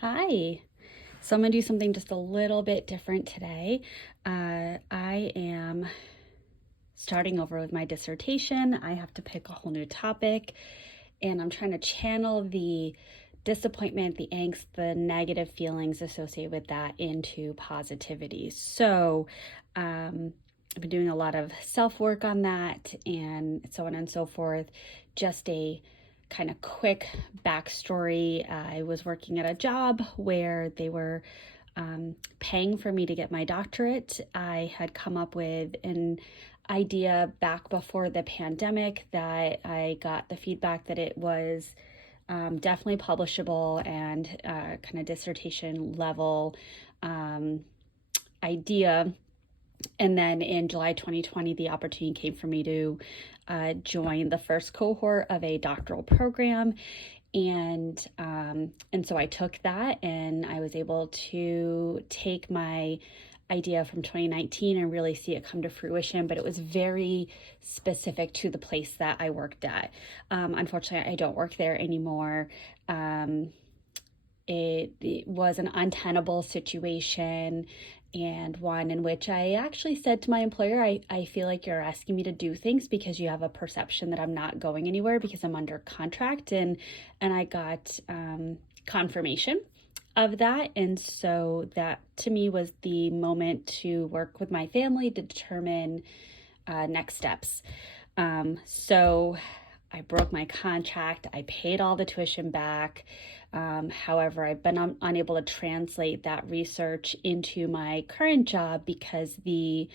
Hi. So I'm going to do something just a little bit different today. I am starting over with my dissertation. I have to pick a whole new topic, and I'm trying to channel the disappointment, the angst, the negative feelings associated with that into positivity. So I've been doing a lot of self-work on that and so on and so forth. Just a kind of quick backstory. I was working at a job where they were paying for me to get my doctorate. I had come up with an idea back before the pandemic that I got the feedback that it was definitely publishable and kind of dissertation level idea. And then in July 2020, the opportunity came for me to join the first cohort of a doctoral program. And so I took that, and I was able to take my idea from 2019 and really see it come to fruition, but it was very specific to the place that I worked at. Unfortunately, I don't work there anymore. It was an untenable situation, and one in which I actually said to my employer, I feel like you're asking me to do things because you have a perception that I'm not going anywhere because I'm under contract, and I got confirmation of that. And so that to me was the moment to work with my family to determine next steps. So I broke my contract. I paid all the tuition back. However, I've been unable to translate that research into my current job because the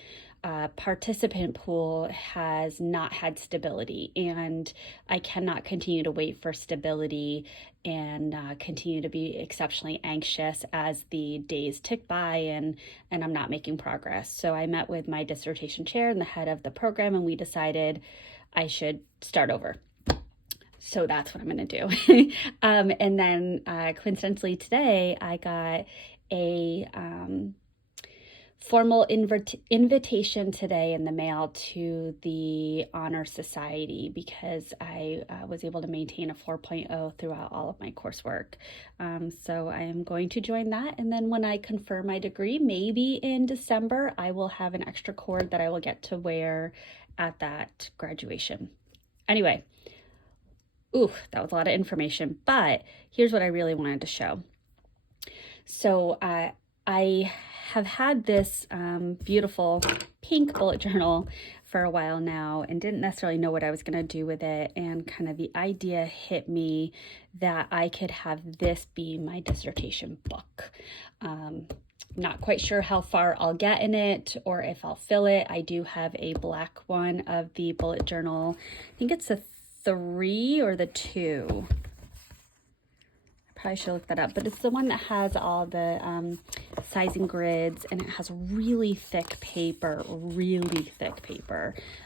participant pool has not had stability, and I cannot continue to wait for stability and continue to be exceptionally anxious as the days tick by and I'm not making progress. So I met with my dissertation chair and the head of the program, and we decided I should start over. So that's what I'm going to do. And then coincidentally today, I got a formal invitation today in the mail to the Honor Society because I was able to maintain a 4.0 throughout all of my coursework. So I am going to join that. And then when I confer my degree, maybe in December, I will have an extra cord that I will get to wear at that graduation. Anyway, that was a lot of information, but here's what I really wanted to show. So I have had this beautiful pink bullet journal for a while now and didn't necessarily know what I was going to do with it. And kind of the idea hit me that I could have this be my dissertation book. Not quite sure how far I'll get in it or if I'll fill it. I do have a black one of the bullet journal. I think it's the 3 or the 2. Probably should look that up, but it's the one that has all the sizing grids, and it has really thick paper,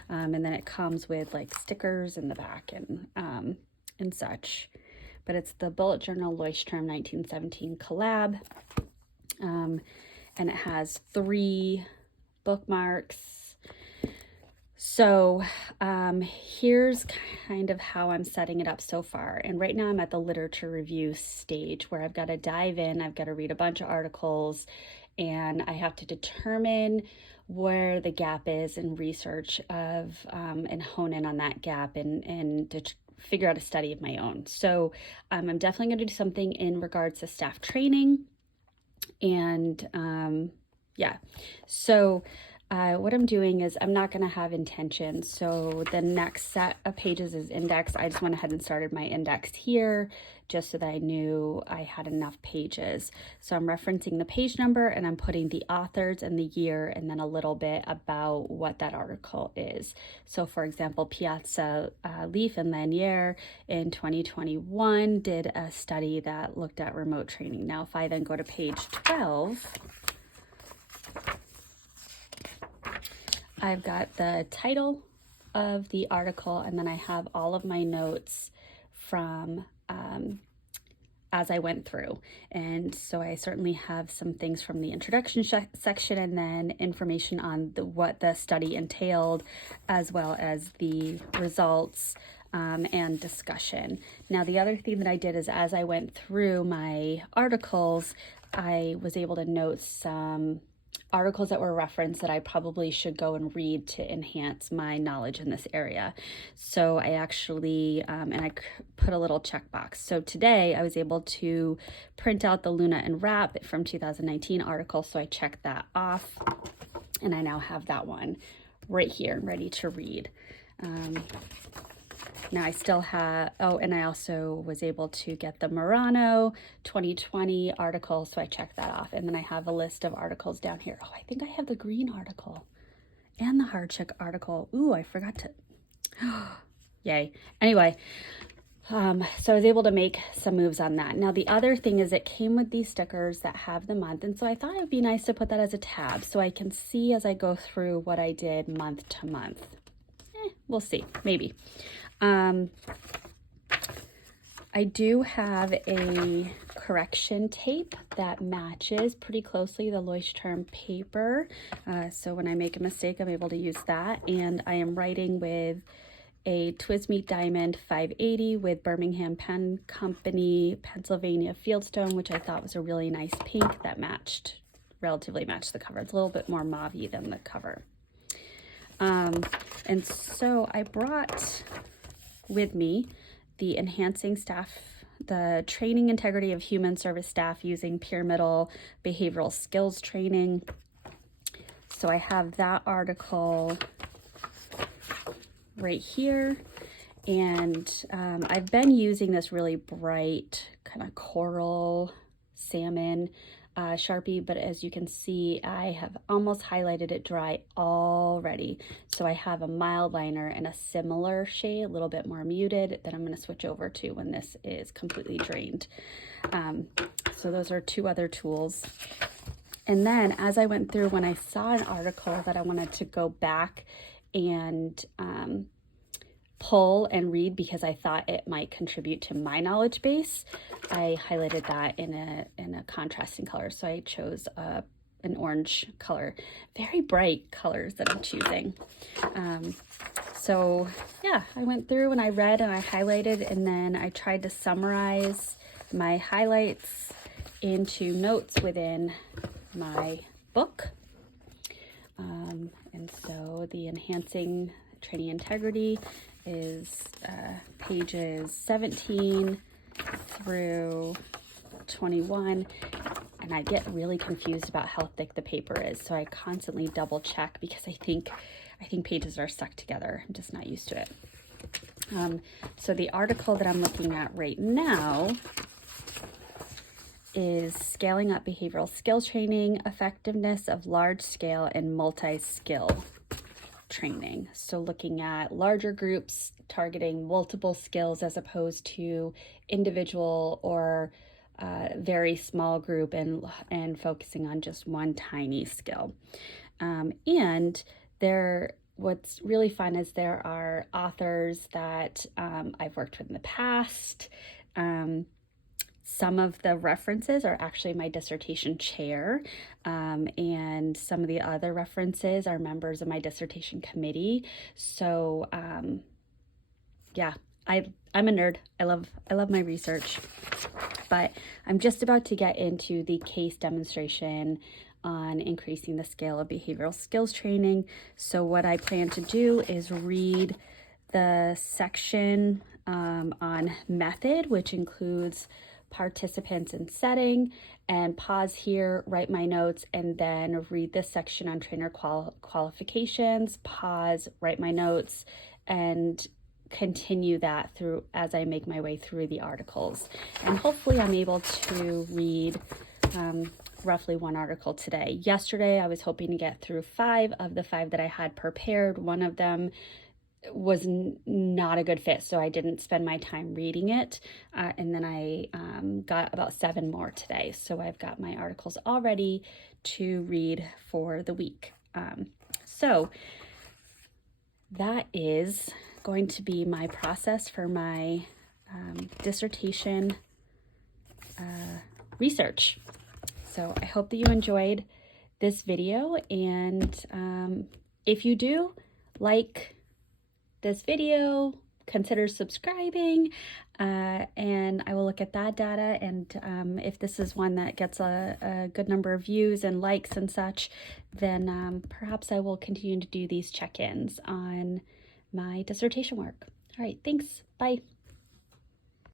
and then it comes with like stickers in the back and such. But it's the Bullet Journal Leuchtturm 1917 collab, and it has 3 bookmarks. So here's kind of how I'm setting it up so far. And right now I'm at the literature review stage where I've got to dive in, I've got to read a bunch of articles, and I have to determine where the gap is in research of and hone in on that gap and to figure out a study of my own. So I'm definitely going to do something in regards to staff training. And so what I'm doing is I'm not going to have intention. So the next set of pages is indexed. I just went ahead and started my index here just so that I knew I had enough pages. So I'm referencing the page number, and I'm putting the authors and the year, and then a little bit about what that article is. So for example, Piazza, Leaf, and Lanier in 2021 did a study that looked at remote training. Now, if I then go to page 12, I've got the title of the article, and then I have all of my notes from as I went through. And so I certainly have some things from the introduction section, and then information on what the study entailed, as well as the results, and discussion. Now, the other thing that I did is as I went through my articles, I was able to note some articles that were referenced that I probably should go and read to enhance my knowledge in this area. So I actually, and I put a little checkbox. So today I was able to print out the Luna and Wrap from 2019 article. So I checked that off, and I now have that one right here ready to read. Now I still have, oh, and I also was able to get the Murano 2020 article, so I checked that off. And then I have a list of articles down here. Oh, I think I have the green article and the hardship article. Ooh, I forgot to, yay. Anyway, so I was able to make some moves on that. Now the other thing is it came with these stickers that have the month, and so I thought it would be nice to put that as a tab so I can see as I go through what I did month to month. We'll see, maybe. I do have a correction tape that matches pretty closely the Leuchtturm paper. So when I make a mistake, I'm able to use that. And I am writing with a Twismeet Diamond 580 with Birmingham Pen Company, Pennsylvania Fieldstone, which I thought was a really nice pink that relatively matched the cover. It's a little bit more mauve-y than the cover. And so I brought with me the the training integrity of human service staff using pyramidal behavioral skills training. So I have that article right here. And I've been using this really bright kind of coral salmon Sharpie, but as you can see, I have almost highlighted it dry already. So I have a mild liner in a similar shade, a little bit more muted, that I'm going to switch over to when this is completely drained. So those are two other tools. And then as I went through, when I saw an article that I wanted to go back and pull and read because I thought it might contribute to my knowledge base, I highlighted that in a contrasting color. So I chose an orange color. Very bright colors that I'm choosing. So yeah, I went through and I read and I highlighted, and then I tried to summarize my highlights into notes within my book. And so the Enhancing Training Integrity is pages 17 through 21, and I get really confused about how thick the paper is, so I constantly double check because I think pages are stuck together. I'm just not used to it. So the article that I'm looking at right now is Scaling Up Behavioral Skills Training, Effectiveness of Large Scale and Multi-Skill Training. So looking at larger groups targeting multiple skills as opposed to individual or very small group and focusing on just one tiny skill. And what's really fun is there are authors that I've worked with in the past. Some of the references are actually my dissertation chair, and some of the other references are members of my dissertation committee. So yeah, I'm a nerd. I love my research, but I'm just about to get into the case demonstration on increasing the scale of behavioral skills training. So what I plan to do is read the section on method, which includes participants and setting, and pause here, write my notes, and then read this section on trainer qualifications, pause, write my notes, and continue that through as I make my way through the articles. And hopefully I'm able to read roughly one article today. Yesterday I was hoping to get through 5 of the 5 that I had prepared. One of them was not a good fit, so I didn't spend my time reading it, and then I got about 7 more today, so I've got my articles all ready to read for the week. So that is going to be my process for my dissertation research. So I hope that you enjoyed this video, and if you do, like this video, consider subscribing, and I will look at that data. And if this is one that gets a good number of views and likes and such, then perhaps I will continue to do these check-ins on my dissertation work. All right, thanks. Bye.